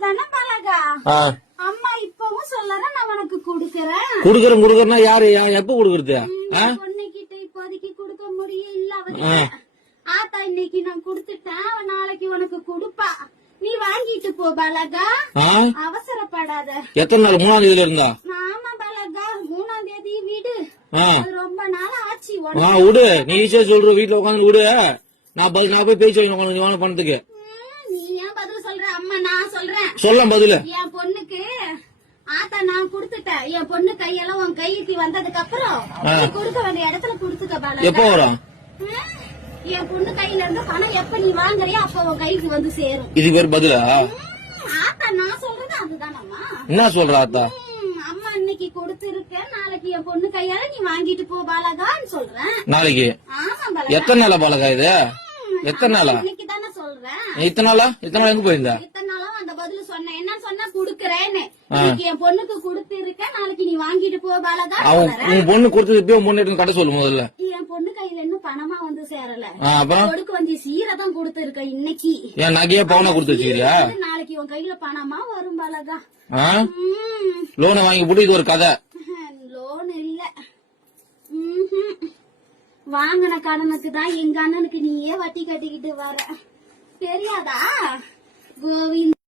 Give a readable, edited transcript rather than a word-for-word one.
அதுதானே பழகா. அம்மா இப்பவும் சொல்லறேன் நான் உனக்கு குடுக்கறேன். குடுக்கறேன்னா யாரு எப்ப குடுக்கறது? பொண்ணுகிட்ட இப்போதைக்கு குடுக்க முடியும் இல்ல. ஆத்தா இன்னைக்கு நான் குடுத்துட்டேன், நாளைக்கு உனக்கு குடுப்பா. நீ வாங்கிட்டு போ பலகா, அவசரப்படாத. எத்தனை நாள்? 3ஆம் தேதியில இருந்தா? ஆமா பலகா, 3ஆம் தேதி வீடு. ரொம்ப நாள் ஆச்சு. விடு, நீ ஈஸியா சொல்ற. வீட்டுல உட்காந்து விடு, நான் போய் பேச்சு வாங்க பணத்துக்கு. நீ ஏன் பதில் சொல்ற? அம்மா நான் சொல்றேன். சொல்ல பதில். என் பொண்ணுக்கு ஆத்தா நான் குடுத்துட்டேன். என் பொண்ணு கையெல்லாம் உன் கைக்கு வந்ததுக்கு அப்புறம் குடுக்க வேண்டிய இடத்துல குடுத்துக்க பலகா. எப்ப வரும்? என் பொண்ணு கையில இருந்து பணம் எப்ப நீ வாங்குறியோ அப்ப உன் கைக்கு வந்து சேரும். இது பேர் பதிலா? ஆத்தா நான் சொல்றது அதுதானம்மா. என்ன சொல்ற ஆத்தா? அம்மா இன்னைக்கு கொடுத்திருக்க, நாளைக்கு என் பொண்ணு கையால நீ வாங்கிட்டு போ பாலகான்னு சொல்றேன். நாளைக்கு? ஆமா பாலகா. எத்தனை நாளா பாலகா இது? எத்தனை நாளா? இன்னைக்கு தானே சொல்றேன். இத்தனை நாளா எங்க போயிருந்தா? இத்தனை நாளும் அந்த பதில் சொன்னேன். என்ன சொன்னா குடுக்கறேன்னு. இன்னைக்கு என் பொண்ணுக்கு கொடுத்திருக்க, நாளைக்கு நீ வாங்கிட்டு போ பாலகா. உன் பொண்ணு கொடுத்தது இப்ப பொண்ணு எடுத்து கட்ட சொல்லு முதல்ல. என் பொண்ணு கையில இன்னும் பணமா வந்து சேரல. அப்புறம் கொடுக்க வந்து சீரதான் கொடுத்திருக்க இன்னைக்கு. என் நகையா பவுனா கொடுத்து வச்சுக்கிறியா? நாளைக்கு உன் கையில பணமா வரும் பாலகா. லோனை வாங்கி போட்டு இது ஒரு கதை. லோன் இல்ல, வாங்கின கடனுக்கு தான் எங்க அண்ணனுக்கு நீயே வட்டி கட்டிக்கிட்டு வர. தெரியாதா கோவிந்த்?